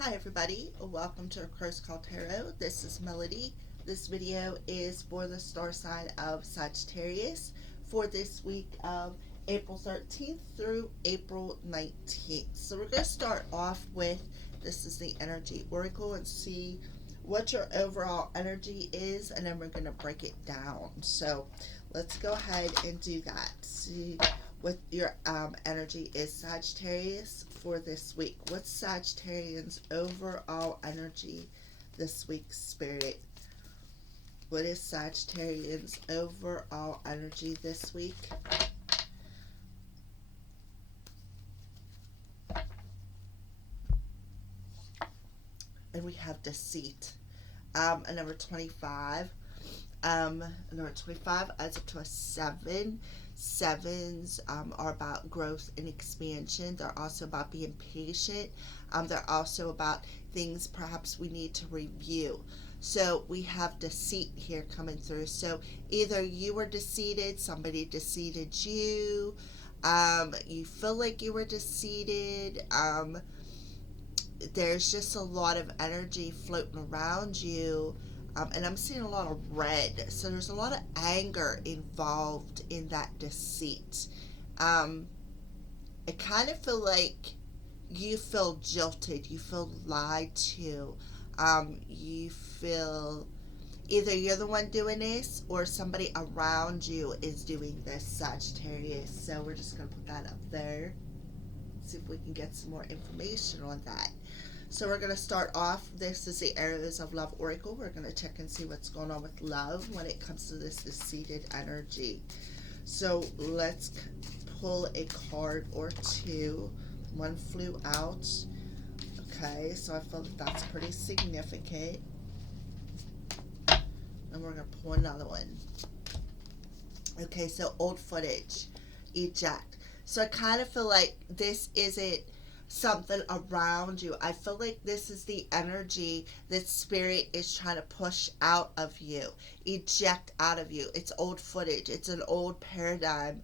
Hi everybody, welcome to A Cross Call Tarot. This is Melody. This video is for the star sign of Sagittarius for this week of April 13th through April 19th. So we're going to start off with, this is the energy oracle, and see what your overall energy is, and then we're going to break it down. So let's go ahead and do that. See what your energy is, Sagittarius, for this week. What's Sagittarian's overall energy this week, Spirit? What is Sagittarian's overall energy this week? And we have deceit. And number 25. Number 25 adds up to a 7. Sevens are about growth and expansion. They're also about being patient. They're also about things perhaps we need to review. So we have deceit here coming through. So either you were deceived, somebody deceived you, you feel like you were deceived. There's just a lot of energy floating around you. And I'm seeing a lot of red. So there's a lot of anger involved in that deceit. I kind of feel like you feel jilted. You feel lied to. You feel either you're the one doing this or somebody around you is doing this, Sagittarius. So we're just going to put that up there. See if we can get some more information on that. So we're going to start off. This is the Arrows of Love Oracle. We're going to check and see what's going on with love when it comes to this deceited energy. So let's pull a card or two. One flew out. Okay, so I feel that that's pretty significant. And we're going to pull another one. Okay, so old footage. Eject. So I kind of feel like this isn't something around you. I feel like this is the energy that Spirit is trying to push out of you, eject out of you. It's old footage. It's an old paradigm,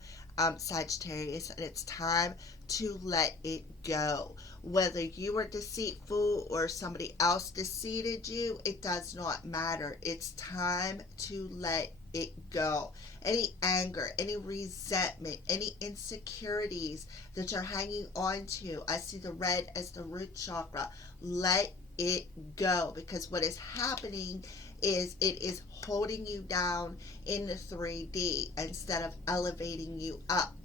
Sagittarius, and it's time to let it go. Whether you were deceitful or somebody else deceived you, it does not matter. It's time to let it go. Any anger, any resentment, any insecurities that you're hanging on to. I see the red as the root chakra. Let it go, because what is happening is it is holding you down in the 3D instead of elevating you up.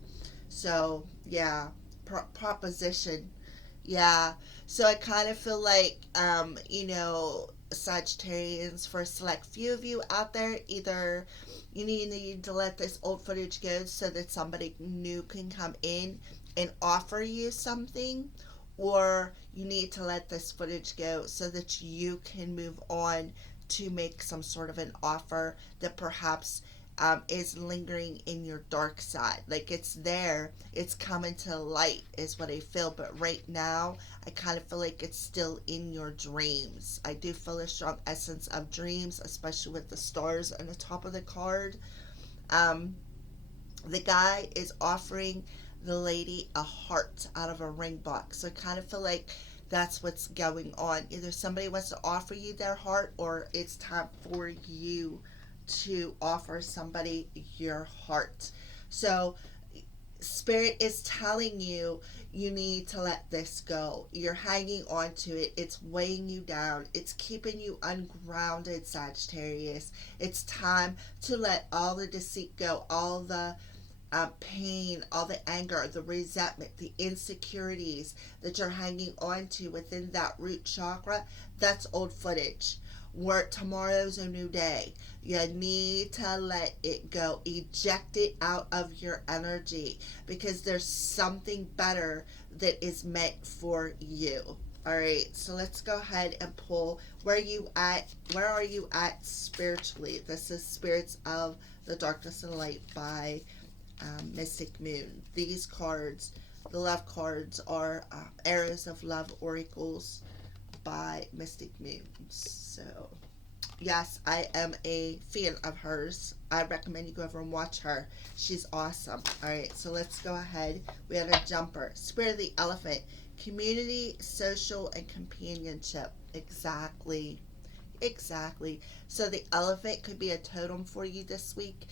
So, yeah, proposition. Yeah. So I kind of feel like, Sagittarians, for a select few of you out there, either you need to let this old footage go so that somebody new can come in and offer you something, or you need to let this footage go so that you can move on to make some sort of an offer that perhaps is lingering in your dark side. Like, it's there, it's coming to light, is what I feel. But right now, I kind of feel like it's still in your dreams. I do feel a strong essence of dreams, especially with the stars on the top of the card. Um, the guy is offering the lady a heart out of a ring box. So I kind of feel like that's what's going on. Either somebody wants to offer you their heart, or it's time for you to offer somebody your heart. So Spirit is telling you you need to let this go. You're hanging on to it. It's weighing you down. It's keeping you ungrounded, Sagittarius. It's time to let all the deceit go, all the pain, all the anger, the resentment, the insecurities that you're hanging on to within that root chakra. That's old footage. Where tomorrow's a new day. You need to let it go. Eject it out of your energy, because there's something better that is meant for you. All right, so let's go ahead and pull. Where are you at spiritually? This is Spirits of the Darkness and Light by Mystic Moon. These cards, the love cards, are Arrows of Love Oracles by Mystic Moon. So, yes, I am a fan of hers. I recommend you go over and watch her. She's awesome. All right, so let's go ahead. We have a jumper. Spirit of the Elephant. Community, social, and companionship. Exactly. Exactly. So the elephant could be a totem for you this week,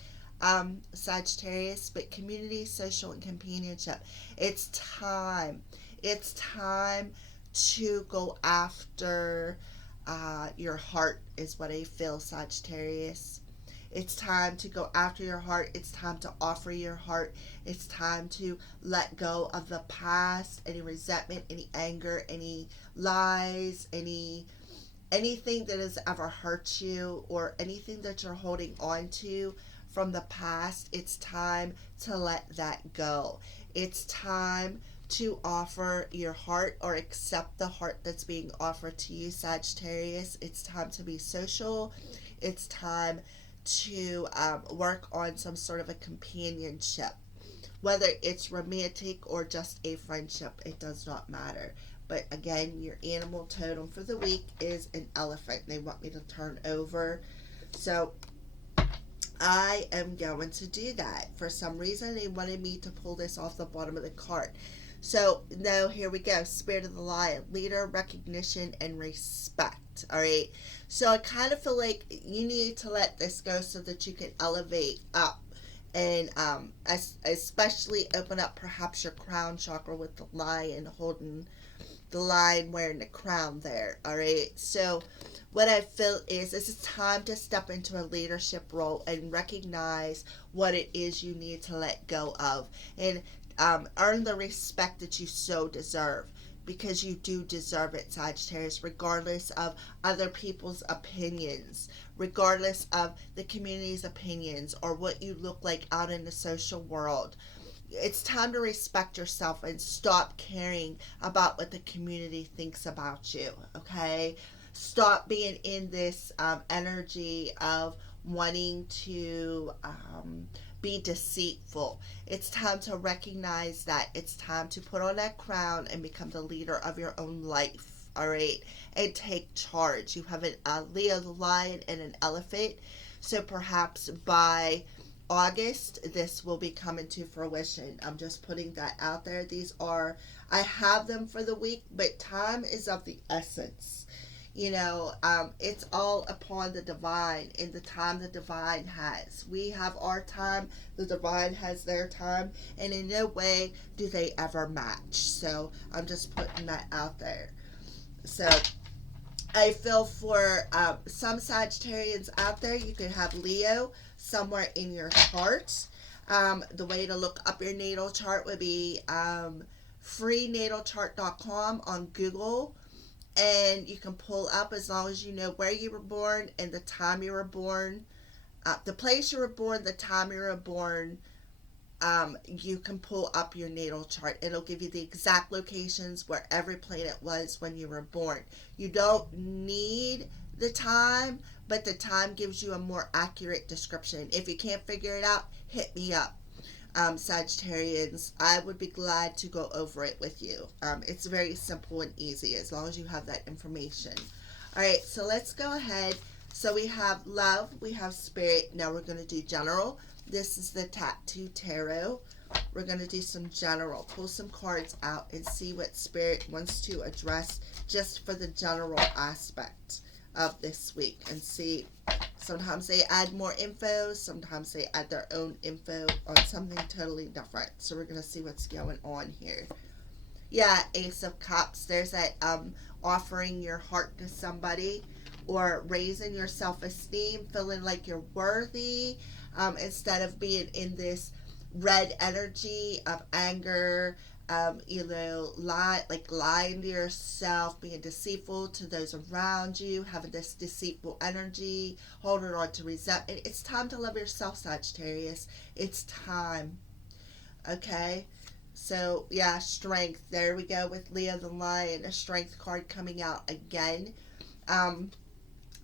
Sagittarius, but community, social, and companionship. It's time. It's time to go after your heart, is what I feel, Sagittarius. It's time to go after your heart. It's time to offer your heart. It's time to let go of the past, any resentment, any anger, any lies, anything that has ever hurt you or anything that you're holding on to from the past. It's time to let that go. It's time to offer your heart or accept the heart that's being offered to you, Sagittarius. It's time to be social. It's time to work on some sort of a companionship. Whether it's romantic or just a friendship, it does not matter. But again, your animal totem for the week is an elephant. They want me to turn over. So I am going to do that. For some reason, they wanted me to pull this off the bottom of the card. So, no, here we go. Spirit of the Lion, leader, recognition, and respect. All right. So, I kind of feel like you need to let this go so that you can elevate up and especially open up perhaps your crown chakra with the lion holding the lion wearing the crown there. All right. So, what I feel is this is time to step into a leadership role and recognize what it is you need to let go of and earn the respect that you so deserve, because you do deserve it, Sagittarius, regardless of other people's opinions, regardless of the community's opinions or what you look like out in the social world. It's time to respect yourself and stop caring about what the community thinks about you, okay? Stop being in this energy of wanting to be deceitful. It's time to recognize that. It's time to put on that crown and become the leader of your own life, all right? And take charge. You have a Leo the lion and an elephant. So perhaps by August, this will be coming to fruition. I'm just putting that out there. I have them for the week, but time is of the essence. It's all upon the divine and the time the divine has. We have our time, the divine has their time, and in no way do they ever match. So I'm just putting that out there. So I feel for some Sagittarians out there, you could have Leo somewhere in your chart. The way to look up your natal chart would be freenatalchart.com on Google. And you can pull up, as long as you know where you were born and the time you were born, the place you were born, the time you were born. You can pull up your natal chart. It'll give you the exact locations where every planet was when you were born. You don't need the time, but the time gives you a more accurate description. If you can't figure it out, hit me up. Sagittarians, I would be glad to go over it with you. It's very simple and easy as long as you have that information. All right, so let's go ahead. So we have love, we have spirit. Now we're going to do general. This is the Tattoo Tarot. We're going to do some general. Pull some cards out and see what spirit wants to address just for the general aspect of this week, and see. Sometimes they add more info, sometimes they add their own info on something totally different. So we're going to see what's going on here. Yeah, Ace of Cups. There's that offering your heart to somebody or raising your self-esteem, feeling like you're worthy, instead of being in this red energy of anger, lying to yourself, being deceitful to those around you, having this deceitful energy, holding on to resentment. It's time to love yourself, Sagittarius. It's time. Okay? So, yeah, strength. There we go with Leo the Lion, a strength card coming out again.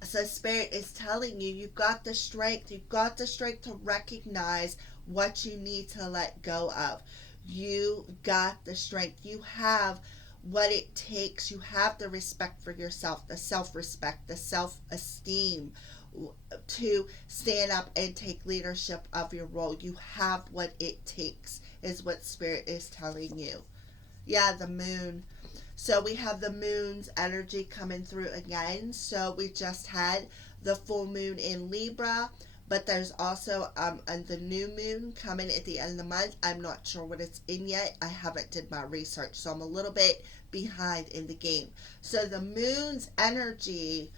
So Spirit is telling you, you've got the strength. You've got the strength to recognize what you need to let go of. You got the strength. You have what it takes. You have the respect for yourself, the self-respect, the self-esteem to stand up and take leadership of your role. You have what it takes, is what Spirit is telling you. Yeah, the moon. So we have the moon's energy coming through again. So we just had the full moon in Libra, but there's also and the new moon coming at the end of the month. I'm not sure what it's in yet. I haven't did my research, so I'm a little bit behind in the game. So the moon's energy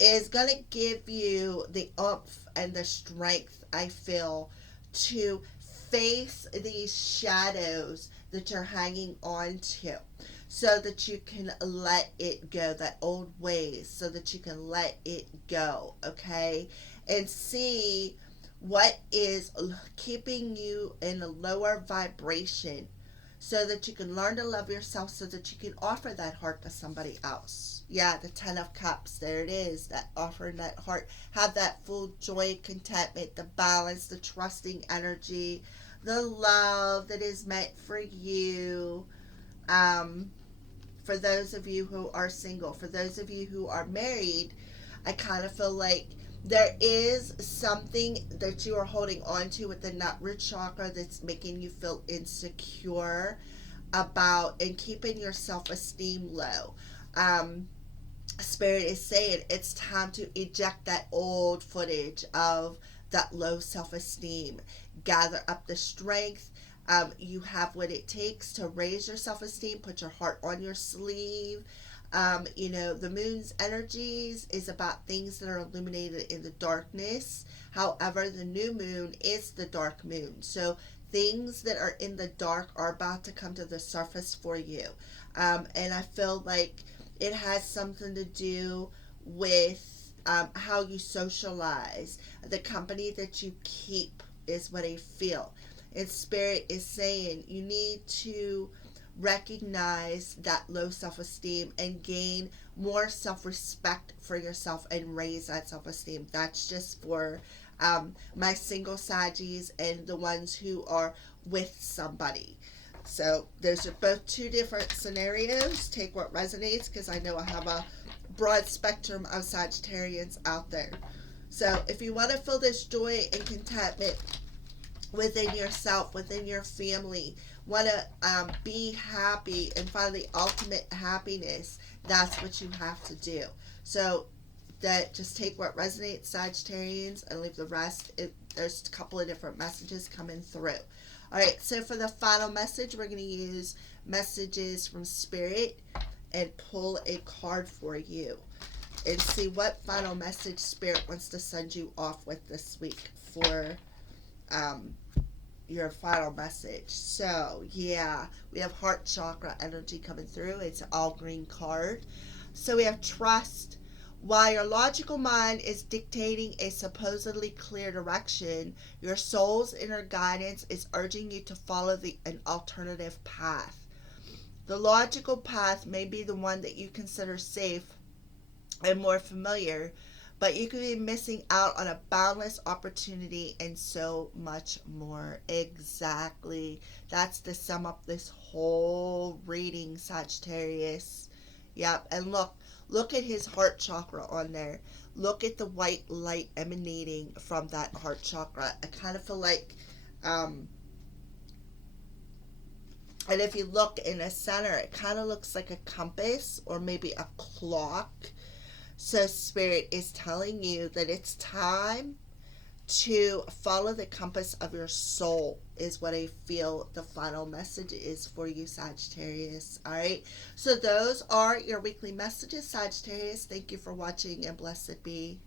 is going to give you the oomph and the strength, I feel, to face these shadows that you're hanging on to, so that you can let it go, that old ways, so that you can let it go, okay? And see what is keeping you in a lower vibration, so that you can learn to love yourself, so that you can offer that heart to somebody else. Yeah, the 10 of cups, there it is, that offering that heart. Have that full joy, contentment, the balance, the trusting energy, the love that is meant for you. um for those of you who are single, for those of you who are married, I kind of feel like there is something that you are holding on to with the nut root chakra that's making you feel insecure about and keeping your self esteem low. Um, Spirit is saying it's time to eject that old footage of that low self esteem. Gather up the strength. You have what it takes to raise your self esteem. Put your heart on your sleeve. The moon's energies is about things that are illuminated in the darkness. However, the new moon is the dark moon. So things that are in the dark are about to come to the surface for you. And I feel like it has something to do with how you socialize, the company that you keep is what I feel. And Spirit is saying you need to recognize that low self esteem and gain more self respect for yourself and raise that self esteem. That's just for my single Saggies and the ones who are with somebody. So there's both two different scenarios. Take what resonates, because I know I have a broad spectrum of Sagittarians out there. So if you want to feel this joy and contentment within yourself, within your family, want to be happy and find the ultimate happiness, that's what you have to do. So that just take what resonates, Sagittarians, and leave the rest. There's a couple of different messages coming through. All right, so for the final message, we're going to use messages from Spirit and pull a card for you and see what final message Spirit wants to send you off with this week for your final message. So, yeah, we have heart chakra energy coming through. It's an all green card. So, we have trust. While your logical mind is dictating a supposedly clear direction, your soul's inner guidance is urging you to follow an alternative path. The logical path may be the one that you consider safe and more familiar, but you could be missing out on a boundless opportunity and so much more. Exactly. That's to sum up this whole reading, Sagittarius. Yep. And look at his heart chakra on there. Look at the white light emanating from that heart chakra. I kind of feel like, and if you look in the center, it kind of looks like a compass or maybe a clock. So Spirit is telling you that it's time to follow the compass of your soul, is what I feel the final message is for you, Sagittarius. All right. So those are your weekly messages, Sagittarius. Thank you for watching, and blessed be.